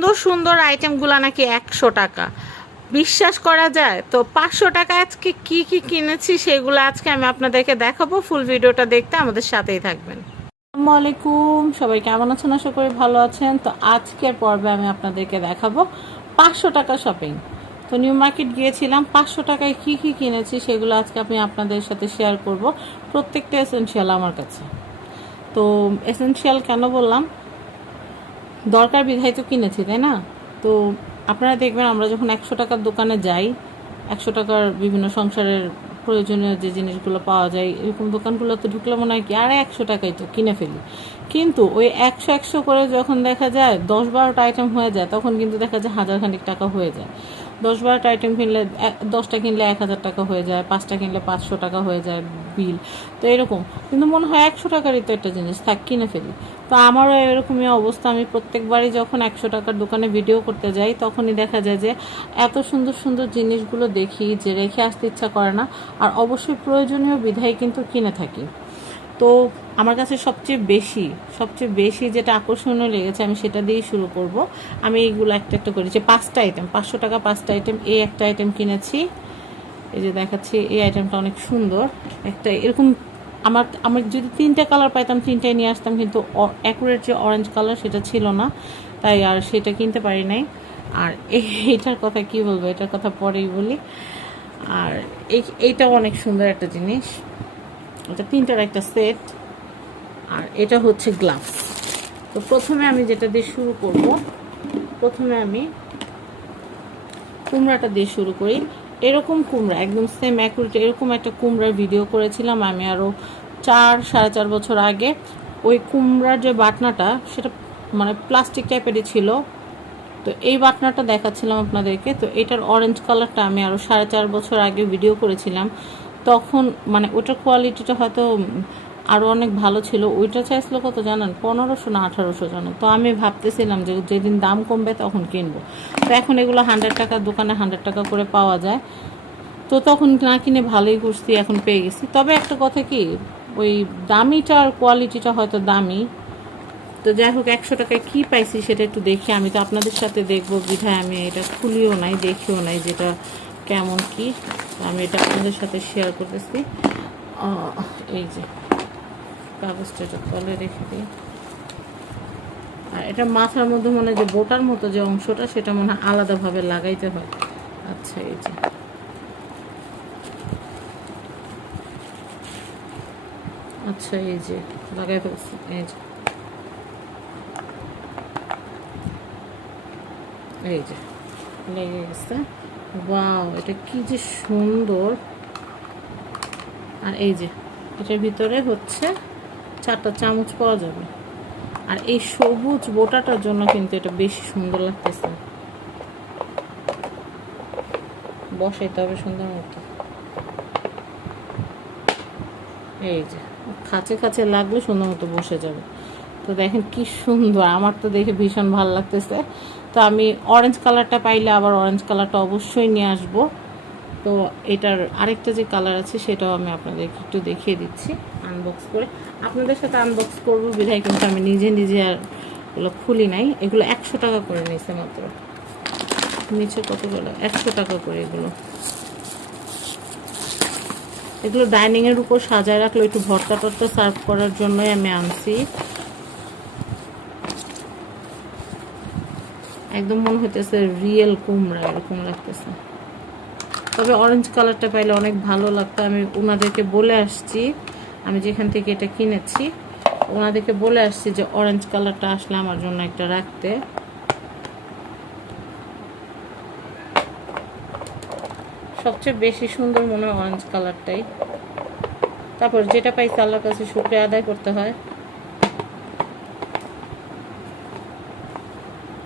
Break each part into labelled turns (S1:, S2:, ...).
S1: সুন্দর সুন্দর আইটেমগুলো নাকি একশো টাকা। বিশ্বাস করা যায়? তো পাঁচশো টাকা আজকে কি কি কিনেছি সেগুলো আজকে আমি আপনাদেরকে দেখাবো। ফুল ভিডিওটা দেখতে আমাদের সাথেই থাকবেন। আসসালামু আলাইকুম। সবাই কেমন আছেন? আশা করি ভালো আছেন। তো আজকের পর্বে আমি আপনাদেরকে দেখাবো পাঁচশো টাকা শপিং তো নিউ মার্কেট গিয়েছিলাম, পাঁচশো টাকায় কি কি কিনেছি সেগুলো আজকে আমি আপনাদের সাথে শেয়ার করব। প্রত্যেকটা এসেনশিয়াল আমার কাছে। তো এসেনশিয়াল কেন বললাম? দরকার বিধায় তো কিনেছি, তাই না? তো আপনারা দেখবেন আমরা যখন একশো টাকার দোকানে যাই, একশো টাকার বিভিন্ন সংসারের প্রয়োজনীয় যে জিনিসগুলো পাওয়া যায়, এরকম দোকানগুলোতে ঢুকলে মনে হয় কি, আরে একশো টাকাই তো কিনে ফেলি। কিন্তু ওই একশো একশো করে যখন দেখা যায়, দশ বারোটা আইটেম হয়ে যায়, তখন কিন্তু দেখা যায় হাজার খানিক টাকা হয়ে যায়। দশ বারোটা আইটেম কিনলে দশটা কিনলে এক হাজার টাকা হয়ে যায়, পাঁচটা কিনলে পাঁচশো টাকা হয়ে যায় বিল। তো এরকম। কিন্তু মনে হয় একশো টাকারই তো একটা জিনিস, থাক, কিনে ফেলি। তো আমারও এরকমই অবস্থা। আমি প্রত্যেকবারই যখন একশো টাকার দোকানে ভিডিও করতে যাই, তখনই দেখা যায় যে এত সুন্দর সুন্দর জিনিসগুলো দেখি, যে রেখে আসতে ইচ্ছা করে না। আর অবশ্যই প্রয়োজনীয় বিধায় কিন্তু কিনে থাকি। তো আমার কাছে সবচেয়ে বেশি সবচেয়ে বেশি যেটা আকর্ষণীয় লেগেছে আমি সেটা দিয়েই শুরু করব। আমি এইগুলো একটা একটা করেছি। পাঁচটা আইটেম পাঁচশো টাকা পাঁচটা আইটেম এই একটা আইটেম কিনেছি। এই যে দেখাচ্ছি, এই আইটেমটা অনেক সুন্দর। একটা এরকম আমার আমার যদি তিনটা কালার পাইতাম, তিনটাই নিয়ে আসতাম, কিন্তু অ্যাকুরেট যে অরেঞ্জ কালার সেটা ছিল না। তাই আর সেটা কিনতে পারি নাই। আর এই- এইটার কথা কি বলব? এটার কথা পরেই বলি। আর এই, এইটাও অনেক সুন্দর একটা জিনিস। এটা তিনটার একটা সেট, আর এটা হচ্ছে গ্লাভস তো প্রথমে আমি যেটা দিয়ে শুরু করব, প্রথমে আমি কুমড়াটা দিয়ে শুরু করি। এরকম কুমড়া, একদম সেম অ্যাকুরেট এরকম একটা কুমড়ার ভিডিও করেছিলাম আমি আরও চার, সাড়ে চার বছর আগে। ওই কুমড়ার যে বাটনাটা, সেটা মানে প্লাস্টিক টাইপেরই ছিল। তো এই বাটনাটা দেখাচ্ছিলাম আপনাদেরকে। তো এটার অরেঞ্জ কালারটা আমি আরও সাড়ে চার বছর আগে ভিডিও করেছিলাম। তখন মানে ওটার কোয়ালিটিটা হয়তো আরও অনেক ভালো ছিল। ওইটা চাইছিল কত জানেন? পনেরোশো না আঠারোশো জানেন। তো আমি ভাবতেছিলাম যে যেদিন দাম কমবে তখন কিনবো। তো এখন এগুলো হান্ড্রেড টাকার দোকানে হান্ড্রেড টাকা করে পাওয়া যায়। তো তখন না কিনে ভালোই করছি এখন পেয়ে গেছি। তবে একটা কথা কি, ওই দামিটা আর কোয়ালিটিটা হয়তো দামি। তো যাই হোক, একশো টাকায় কী পাইছি সেটা একটু দেখি। আমি তো আপনাদের সাথে দেখব। বিধায় আমি এটা খুলিও নাই, দেখিও নাই যেটা কেমন কি। আমি এটা আপনাদের সাথে শেয়ার করতেছি। এই যে, কাগজটা তলে রেখে দিই। আর এটা মাথার মধ্যে মনে যে বোটার মতো যে অংশটা, সেটা মনে হয় আলাদাভাবে লাগাইতে হয়। আচ্ছা এই যে। আচ্ছা এই যে, লাগাই ফেলছি, এই যে। এই যে, লেগে গেছে। ওয়াও, এটা কি যে সুন্দর। আর এই যে, এটার ভিতরে হচ্ছে চারটা চামচ পাওয়া যাবে। আর এই সবুজ বোটাটার জন্য কিন্তু এটা বেশি সুন্দর লাগতেছে। বসাইতে হবে সুন্দর মতো। এই যে কাছে কাছে লাগলে সুন্দর মতো বসে যাবে। তো দেখেন কি সুন্দর, আমার তো দেখে ভীষণ ভালো লাগতেছে। তো আমি অরেঞ্জ কালারটা পাইলে আবার অরেঞ্জ কালারটা অবশ্যই নিয়ে আসব। তো এটার আরেকটা যে কালার আছে সেটাও আমি আপনাদেরকে একটু দেখিয়ে দিচ্ছি আনবক্স করে। আপনাদের সাথে আনবক্স করব, বিধায় কিন্তু আমি নিজে নিজে আর এগুলো খুলি নাই। এগুলো একশো টাকা করে নিয়েছে মাত্র। নিচে কত কতগুলো? একশো টাকা করে এগুলো। এগুলো ডাইনিংয়ের উপর সাজায় রাখলে একটু ভর্তা টর্তা সার্ভ করার জন্যই আমি আনছি। একদম মনে হইতেছে রিয়েল কুমড়া, এরকম লাগতেছে। তবে অরেঞ্জ কালারটা পাইলে অনেক ভালো লাগতো। আমি ওনাদেরকে বলে আসছি, আমি যেখান থেকে এটা কিনেছি, ওনাদেরকে বলে আসছি যে অরেঞ্জ কালারটা আসলে আমার জন্য একটা রাখতে। সবচেয়ে বেশি সুন্দর মনে হয় অরেঞ্জ কালারটাই তারপর যেটা পাইছি আল্লাহর কাছে শুক্রিয়া আদায় করতে হয়।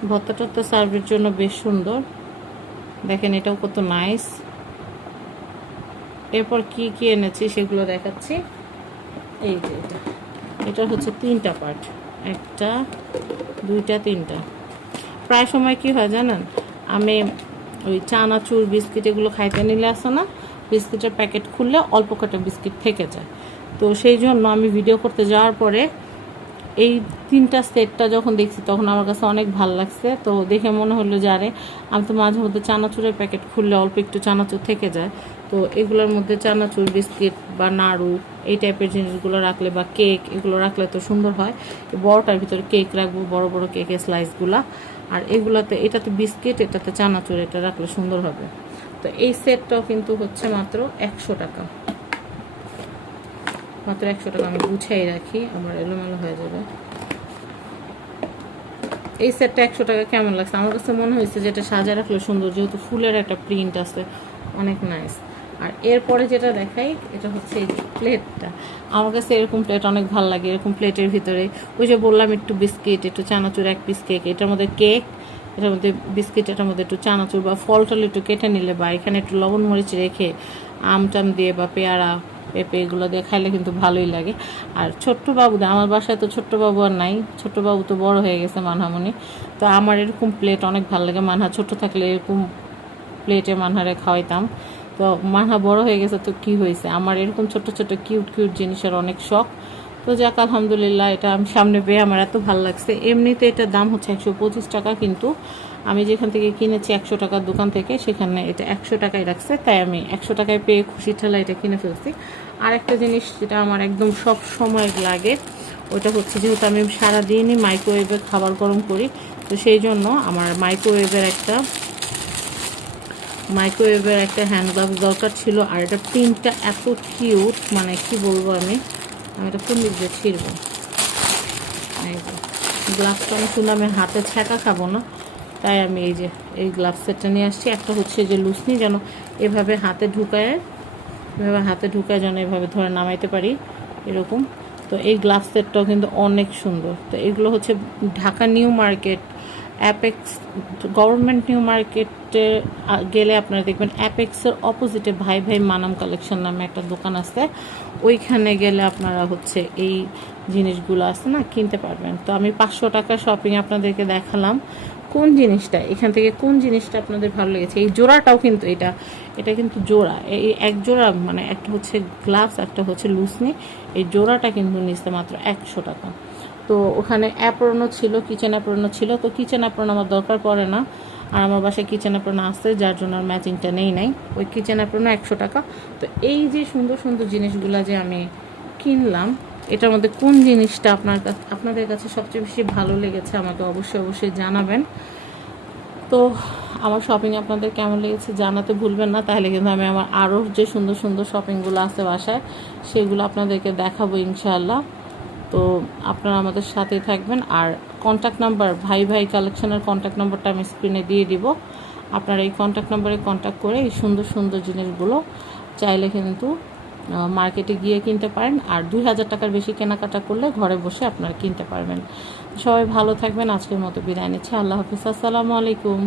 S1: ভর্তা টর্তা সার্ভের জন্য বেশ সুন্দর। দেখেন, এটাও কত নাইস এরপর কি কি এনেছি সেগুলো দেখাচ্ছি। এই যে এটা। এটা হচ্ছে তিনটা পার্ট একটা, দুইটা, তিনটা। প্রায় সময় কি হয় জানেন? আমি ওই চানাচুর, বিস্কিট এগুলো খাইতে নিলে আসে না, বিস্কিটের প্যাকেট খুললে অল্প কটা বিস্কিট থেকে যায়। তো সেই জন্য আমি ভিডিও করতে যাওয়ার পরে এই তিনটা সেটটা যখন দেখছি তখন আমার কাছে অনেক ভালো লাগছে। তো দেখে মনে হলো যে, আরে, আমি তো মাঝে মধ্যে চানাচুরের প্যাকেট খুললে অল্প একটু চানাচুর থেকে যায়। তো এগুলোর মধ্যে চানাচুর, বিস্কিট বা নাড়ু, এই টাইপের জিনিসগুলো রাখলে বা কেক, এগুলো রাখলে তো সুন্দর হয়। বড়টার ভিতরে কেক রাখব, বড় বড় কেকের স্লাইসগুলা আর এগুলোতে, এটাতে বিস্কিট, এটাতে চানাচুর, এটা রাখলে সুন্দর হবে। তো এই সেটটাও কিন্তু হচ্ছে মাত্র একশো টাকা। মাত্র একশো টাকা আমি গুছাই রাখি, আমার এলোমেলো হয়ে যাবে। এই সেটটা একশো টাকা কেমন লাগছে? আমার কাছে মনে হয়েছে যে এটা সাজা রাখলে সুন্দর, যেহেতু ফুলের একটা প্রিন্ট আছে, অনেক নাইস আর এরপরে যেটা দেখাই, এটা হচ্ছে এই প্লেটটা আমার কাছে এরকম প্লেট অনেক ভালো লাগে, এরকম প্লেটের ভিতরে। ওই যে বললাম, একটু বিস্কিট একটু চানাচুর, এক পিস কেক এটার মধ্যে কেক এটার মধ্যে বিস্কিট এটার মধ্যে একটু চানাচুর বা ফল টল একটু কেটে নিলে বা এখানে একটু লবণ মরিচ রেখে আম টাম দিয়ে বা পেয়ারা পেঁপে এগুলো দিয়ে খাইলে কিন্তু ভালোই লাগে। আর ছোট্ট বাবু আমার বাসায় তো ছোট্ট বাবু আর নাই। ছোট্ট বাবু তো বড় হয়ে গেছে মানহামনি তো আমার এরকম প্লেট অনেক ভালো লাগে। মানহা ছোট থাকলে এরকম প্লেটে মানহারে খাওয়াইতাম। তো মানহা বড় হয়ে গেছে তো কি হয়েছে? আমার এরকম ছোট ছোট কিউট কিউট জিনিসের অনেক শখ। তো যাক, আলহামদুলিল্লাহ, এটা আমি সামনে পেয়ে আমার এত ভালো লাগছে। এমনিতে এটার দাম হচ্ছে একশো পঁচিশ টাকা, কিন্তু আমি যেখান থেকে কিনেছি একশো টাকার দোকান থেকে, সেখানে এটা একশো টাকায় রাখছে, তাই আমি একশো টাকায় পেয়ে খুশি ঠেলা এটা কিনে ফেলছি। আর একটা জিনিস যেটা আমার একদম সব সময় লাগে, ওটা হচ্ছে যেহেতু আমি সারাদিনই মাইক্রোওয়েভে খাবার গরম করি, তো সেই জন্য আমার মাইক্রোওয়েভের একটা মাইক্রোওয়েভের একটা হ্যান্ড গ্লাভস দরকার ছিল, আর এটা প্রিন্টটা এত কিউট মানে কি বলব আমি আমি এটা কোন দিক দিয়ে ছিঁড়বো? গ্লাভসটা আমি শুনে আমি হাতে ছ্যাঁকা খাব না। তাই আমি এই যে, এই গ্লাভস সেটটা নিয়ে আসছি। একটা হচ্ছে যে লুসনি, যেন এভাবে হাতে ঢুকায়, এভাবে হাতে ঢুকায় যেন এভাবে ধরে নামাইতে পারি, এরকম। তো এই গ্লাভস সেটটাও কিন্তু অনেক সুন্দর। তো এগুলো হচ্ছে Dhaka New Market Apex government New মার্কেটে গেলে আপনারা দেখবেন অ্যাপেক্সের অপোজিটে ভাই ভাই মানাম কালেকশন নামে একটা দোকান আছে। ওইখানে গেলে আপনারা হচ্ছে এই জিনিসগুলো আছে না, কিনতে পারবেন। তো আমি পাঁচশো টাকা শপিং আপনাদেরকে দেখালাম। কোন জিনিসটা, এখান থেকে কোন জিনিসটা আপনাদের ভালো লেগেছে? এই জোড়াটাও কিন্তু এটা এটা কিন্তু জোড়া। এই এক জোড়া মানে একটা হচ্ছে গ্লাভস একটা হচ্ছে লুসনি। এই জোড়াটা কিন্তু নিচ্ছে মাত্র একশো টাকা। তো ওখানে অ্যাপ্রনও ছিল, কিচেন অ্যাপ্রনও ছিল। তো কিচেন অ্যাপ্রন আমার দরকার পড়ে না। আর আমার বাসায় কিচেন অ্যাপ্রন আছে, যার জন্য আর ম্যাচিংটা নেই নাই। ওই কিচেন অ্যাপ্রনও একশো টাকা। তো এই যে সুন্দর সুন্দর জিনিসগুলো যে আমি কিনলাম এটার মধ্যে কোন জিনিসটা আপনার আপনাদের কাছে সবচেয়ে বেশি ভালো লেগেছে আমাকে অবশ্যই অবশ্যই জানাবেন। তো আমার শপিং আপনাদের কেমন লেগেছে জানাতে ভুলবেন না, তাহলে কিন্তু আমি আমার আরও যে সুন্দর সুন্দর শপিংগুলো আছে বাসায়, সেগুলো আপনাদেরকে দেখাবো ইনশাআল্লাহ। তো আপনারা আমাদের সাথেই থাকবেন, আর কন্ট্যাক্ট নাম্বার ভাই ভাই কালেকশনের কন্ট্যাক্ট নাম্বারটা আমি স্ক্রিনে দিয়ে দিব। আপনারা এই কন্ট্যাক্ট নাম্বারে কন্ট্যাক্ট করে এই সুন্দর সুন্দর জিনিসগুলো চাইলে কিন্তু মার্কেটে গিয়ে কিনতে পারেন। আর দুই হাজার টাকার বেশি কেনাকাটা করলে ঘরে বসে আপনারা কিনতে পারবেন। সবাই ভালো থাকবেন। আজকের মতো বিদায় নিচ্ছি। আল্লাহ হাফিজ। আসসালামু আলাইকুম।